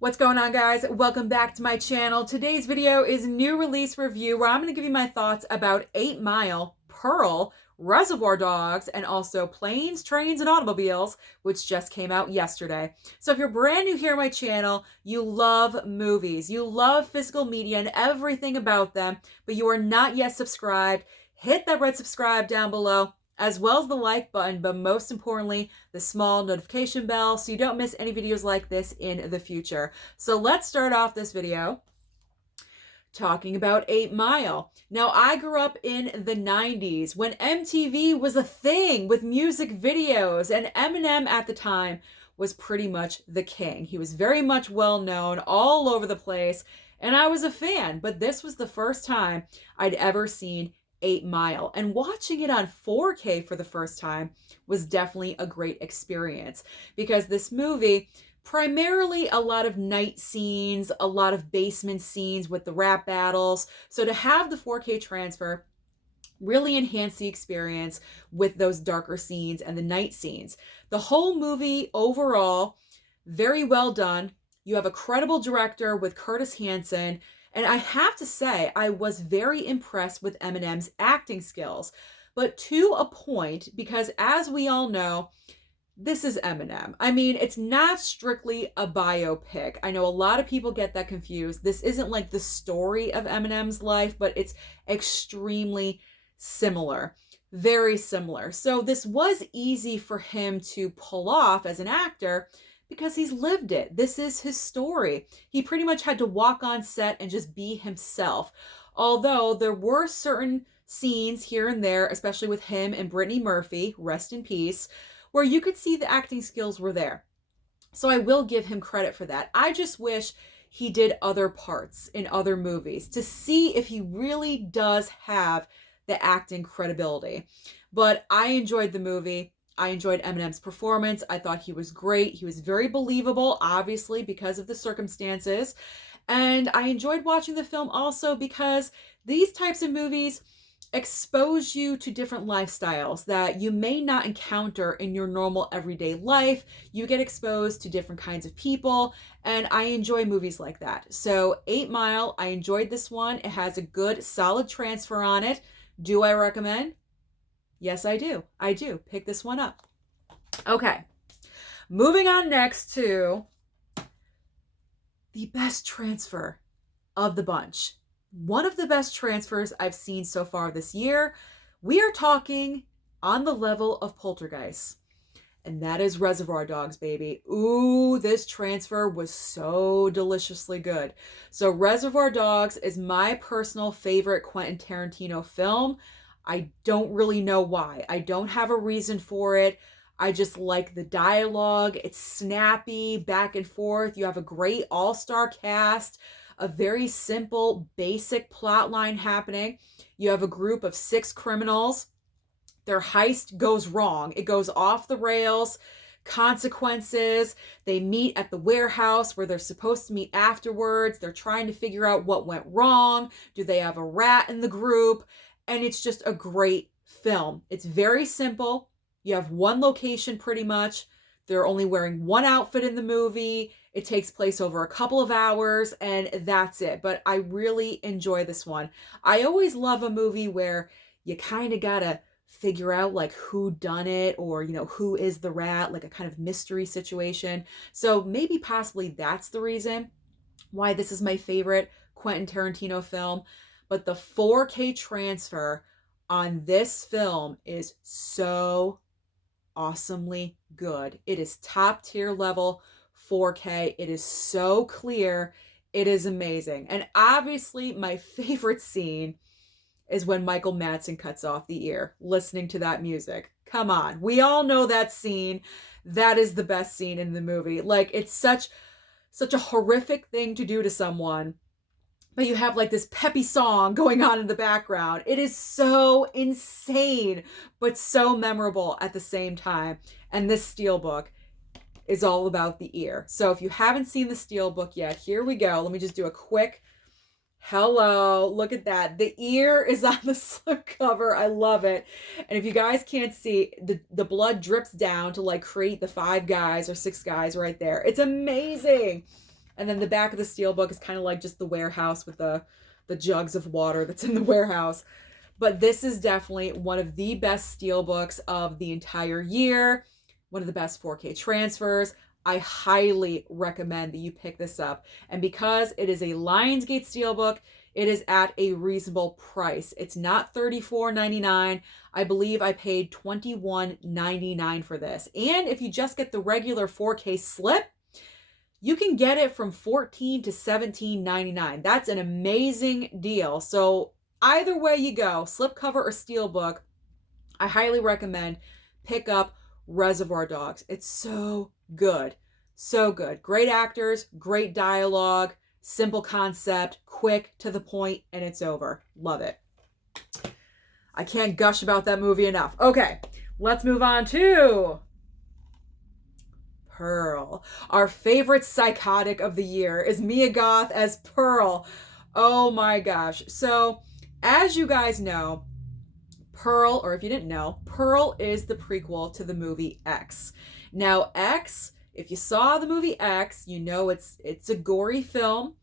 What's going on, guys? Welcome back to my channel. Today's video is a new release review where I'm going to give you my thoughts about 8 Mile, Pearl, Reservoir Dogs, and also Planes, Trains, and Automobiles, which just came out yesterday. So if you're brand new here on my channel, you love movies, you love physical media and everything about them, but you are not yet subscribed, hit that red subscribe down below, as well as the like button, but most importantly, the small notification bell so you don't miss any videos like this in the future. So let's start off this video talking about 8 Mile. Now, I grew up in the 90s when MTV was a thing with music videos, and Eminem at the time was pretty much the king. He was very much well known all over the place, and I was a fan, but this was the first time I'd ever seen 8 Mile, and watching it on 4K for the first time was definitely a great experience because this movie, primarily a lot of night scenes, a lot of basement scenes with the rap battles. So to have the 4K transfer really enhanced the experience with those darker scenes and the night scenes. The whole movie overall, very well done. You have a credible director with Curtis Hanson. And I have to say, I was very impressed with Eminem's acting skills, but to a point, because as we all know, this is Eminem. I mean, it's not strictly a biopic. I know a lot of people get that confused. This isn't like the story of Eminem's life, but it's extremely similar, very similar. So this was easy for him to pull off as an actor because he's lived it. This is his story. He pretty much had to walk on set and just be himself. Although there were certain scenes here and there, especially with him and Brittany Murphy, rest in peace, where you could see the acting skills were there. So I will give him credit for that. I just wish he did other parts in other movies to see if he really does have the acting credibility. But I enjoyed the movie. I enjoyed Eminem's performance. I thought he was great. He was very believable, obviously, because of the circumstances. And I enjoyed watching the film also because these types of movies expose you to different lifestyles that you may not encounter in your normal everyday life. You get exposed to different kinds of people, and I enjoy movies like that. So 8 Mile, I enjoyed this one. It has a good, solid transfer on it. Do I recommend? Yes, I do. I do. Pick this one up. Okay. Moving on next to the best transfer of the bunch. One of the best transfers I've seen so far this year. We are talking on the level of Poltergeist. And that is Reservoir Dogs, baby. Ooh, this transfer was so deliciously good. So Reservoir Dogs is my personal favorite Quentin Tarantino film. I don't really know why. I don't have a reason for it. I just like the dialogue. It's snappy, back and forth. You have a great all-star cast, a very simple, basic plot line happening. You have a group of 6 criminals. Their heist goes wrong. It goes off the rails. Consequences. They meet at the warehouse where they're supposed to meet afterwards. They're trying to figure out what went wrong. Do they have a rat in the group? And it's just a great film. It's very simple. You have one location pretty much. They're only wearing one outfit in the movie. It takes place over a couple of hours, and that's it. But I really enjoy this one. I always love a movie where you kind of gotta figure out like who done it, or who is the rat, like a kind of mystery situation. So maybe possibly that's the reason why this is my favorite Quentin Tarantino film. But the 4K transfer on this film is so awesomely good. It is top tier level 4K. It is so clear. It is amazing. And obviously my favorite scene is when Michael Madsen cuts off the ear, listening to that music. Come on. We all know that scene. That is the best scene in the movie. Like, it's such a horrific thing to do to someone, but you have like this peppy song going on in the background. It is so insane, but so memorable at the same time. And this Steelbook is all about the ear. So if you haven't seen the Steelbook yet, here we go. Let me just do a quick hello. Look at that. The ear is on the slipcover. I love it. And if you guys can't see, the blood drips down to like create the 5 guys or 6 guys right there. It's amazing. And then the back of the steelbook is kind of like just the warehouse with the jugs of water that's in the warehouse. But this is definitely one of the best steelbooks of the entire year. One of the best 4K transfers. I highly recommend that you pick this up. And because it is a Lionsgate steelbook, it is at a reasonable price. It's not $34.99. I believe I paid $21.99 for this. And if you just get the regular 4K slip, you can get it from $14 to $17.99. That's an amazing deal. So either way you go, slipcover or steelbook, I highly recommend pick up Reservoir Dogs. It's so good. So good. Great actors, great dialogue, simple concept, quick, to the point, and it's over. Love it. I can't gush about that movie enough. Okay, let's move on to Pearl. Our favorite psychotic of the year is Mia Goth as Pearl. Oh my gosh. So, as you guys know, Pearl, or if you didn't know, Pearl is the prequel to the movie X. Now, X, if you saw the movie X, you know it's a gory film.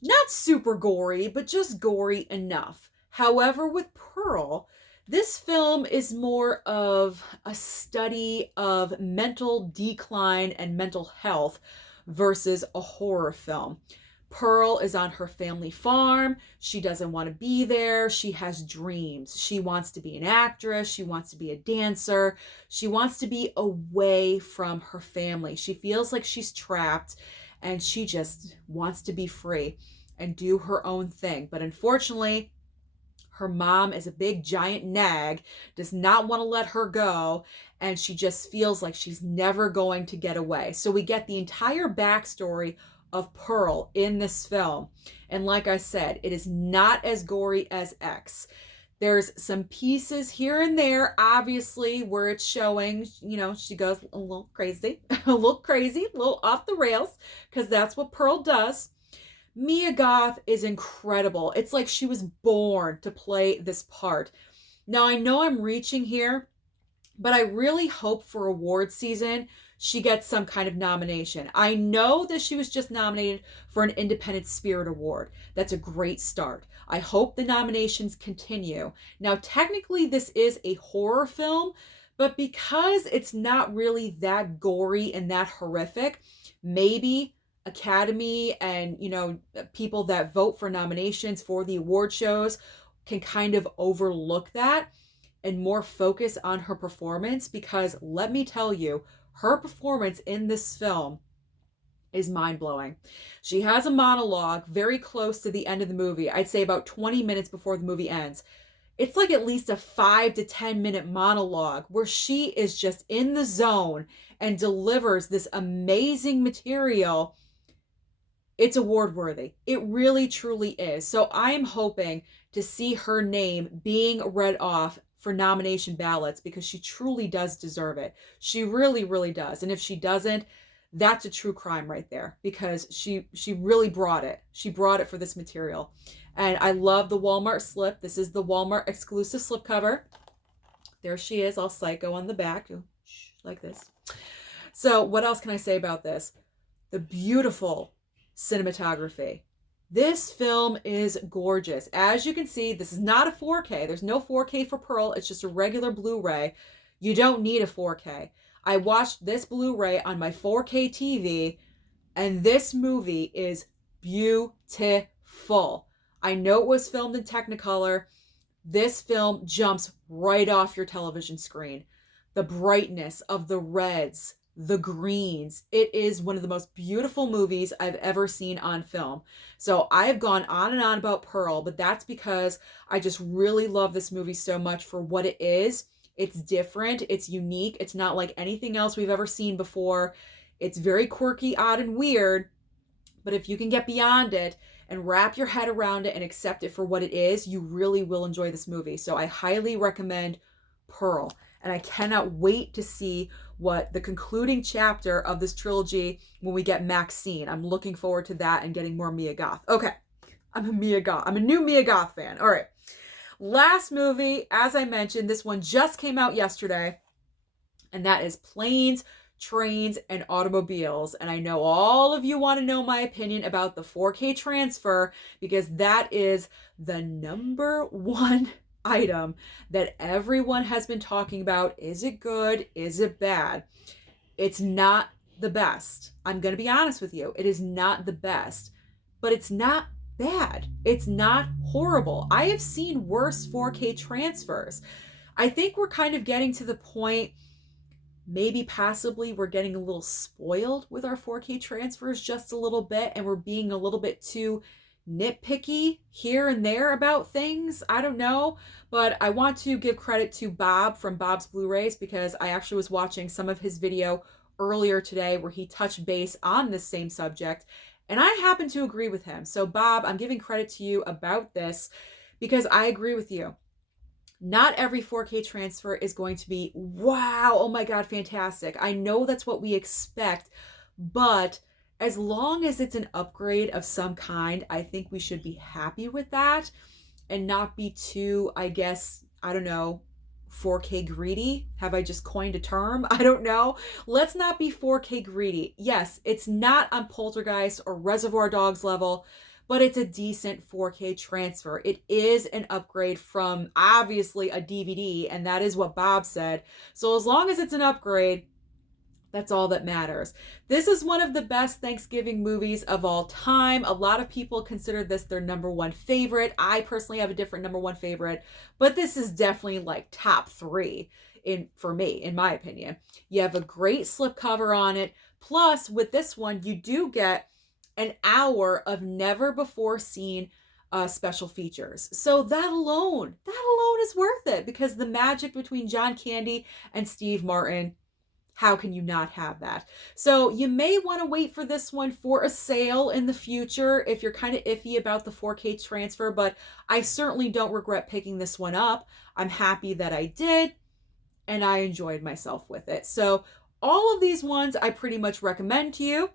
Not super gory, but just gory enough. However, with Pearl, this film is more of a study of mental decline and mental health versus a horror film. Pearl is on her family farm. She doesn't want to be there. She has dreams. She wants to be an actress. She wants to be a dancer. She wants to be away from her family. She feels like she's trapped and she just wants to be free and do her own thing. But unfortunately, her mom is a big giant nag, does not want to let her go, and she just feels like she's never going to get away. So we get the entire backstory of Pearl in this film. And like I said, it is not as gory as X. There's some pieces here and there, obviously, where it's showing, you know, she goes a little crazy, a little off the rails, because that's what Pearl does. Mia Goth is incredible. It's like she was born to play this part. Now, I know I'm reaching here, but I really hope for award season she gets some kind of nomination. I know that she was just nominated for an Independent Spirit Award. That's a great start. I hope the nominations continue. Now, technically, this is a horror film, but because it's not really that gory and that horrific, maybe Academy and, you know, people that vote for nominations for the award shows can kind of overlook that and more focus on her performance, because let me tell you, her performance in this film is mind-blowing. She has a monologue very close to the end of the movie. I'd say about 20 minutes before the movie ends. It's like at least a 5 to 10 minute monologue where she is just in the zone and delivers this amazing material. It's award worthy. It really, truly is. So I'm hoping to see her name being read off for nomination ballots, because she truly does deserve it. She really, really does. And if she doesn't, that's a true crime right there, because she really brought it. She brought it for this material. And I love the Walmart slip. This is the Walmart exclusive slipcover. There she is, all psycho on the back, like this. So what else can I say about this? The beautiful cinematography. This film is gorgeous. As you can see, this is not a 4K. There's no 4K for Pearl. It's just a regular Blu-ray. You don't need a 4K. I watched this Blu-ray on my 4K TV, and this movie is beautiful. I know it was filmed in Technicolor. This film jumps right off your television screen. The brightness of the reds, the greens. It is one of the most beautiful movies I've ever seen on film. So I've gone on and on about Pearl, but that's because I just really love this movie so much for what it is. It's different. It's unique. It's not like anything else we've ever seen before. It's very quirky, odd, and weird. But if you can get beyond it and wrap your head around it and accept it for what it is, you really will enjoy this movie. So I highly recommend Pearl. And I cannot wait to see what the concluding chapter of this trilogy when we get Maxine. I'm looking forward to that and getting more Mia Goth. Okay, I'm a new Mia Goth fan. All right. Last movie, as I mentioned, this one just came out yesterday, and that is Planes, trains, and automobiles. And I know all of you want to know my opinion about the 4K transfer because that is the number one item that everyone has been talking about. Is it good? Is it bad? It's not the best. I'm going to be honest with you. It is not the best, but it's not bad. It's not horrible. I have seen worse 4K transfers. I think we're kind of getting to the point, maybe possibly we're getting a little spoiled with our 4K transfers just a little bit, and we're being a little bit too nitpicky here and there about things. I don't know, but I want to give credit to Bob from Bob's Blu-rays because I actually was watching some of his video earlier today where he touched base on this same subject, and I happen to agree with him. So Bob, I'm giving credit to you about this because I agree with you. Not every 4K transfer is going to be, wow, oh my God, fantastic. I know that's what we expect, but as long as it's an upgrade of some kind, I think we should be happy with that and not be too, I guess, I don't know, 4K greedy. Have I just coined a term? I don't know. Let's not be 4K greedy. Yes, it's not on Poltergeist or Reservoir Dogs level, but it's a decent 4K transfer. It is an upgrade from obviously a DVD, and that is what Bob said. So as long as it's an upgrade, that's all that matters. This is one of the best Thanksgiving movies of all time. A lot of people consider this their number one favorite. I personally have a different number one favorite, but this is definitely like top three for me, in my opinion. You have a great slipcover on it. Plus, with this one, you do get an hour of never before seen special features. So that alone is worth it because the magic between John Candy and Steve Martin, how can you not have that? So you may want to wait for this one for a sale in the future if you're kind of iffy about the 4K transfer, but I certainly don't regret picking this one up. I'm happy that I did, and I enjoyed myself with it. So all of these ones I pretty much recommend to you.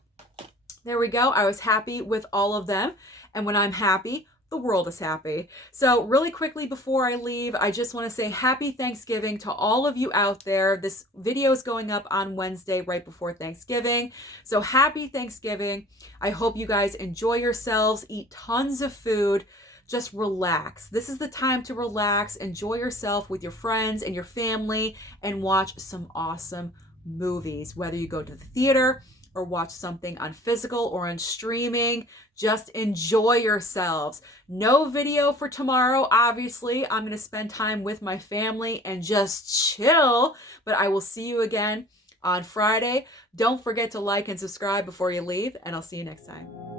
There we go. I was happy with all of them. And when I'm happy, the world is happy. So really quickly before I leave, I just want to say happy Thanksgiving to all of you out there. This video is going up on Wednesday right before Thanksgiving. So happy Thanksgiving. I hope you guys enjoy yourselves, eat tons of food. Just relax. This is the time to relax, enjoy yourself with your friends and your family, and watch some awesome movies, whether you go to the theater or watch something on physical or on streaming. Just enjoy yourselves. No video for tomorrow, obviously. I'm going to spend time with my family and just chill, but I will see you again on Friday. Don't forget to like and subscribe before you leave, and I'll see you next time.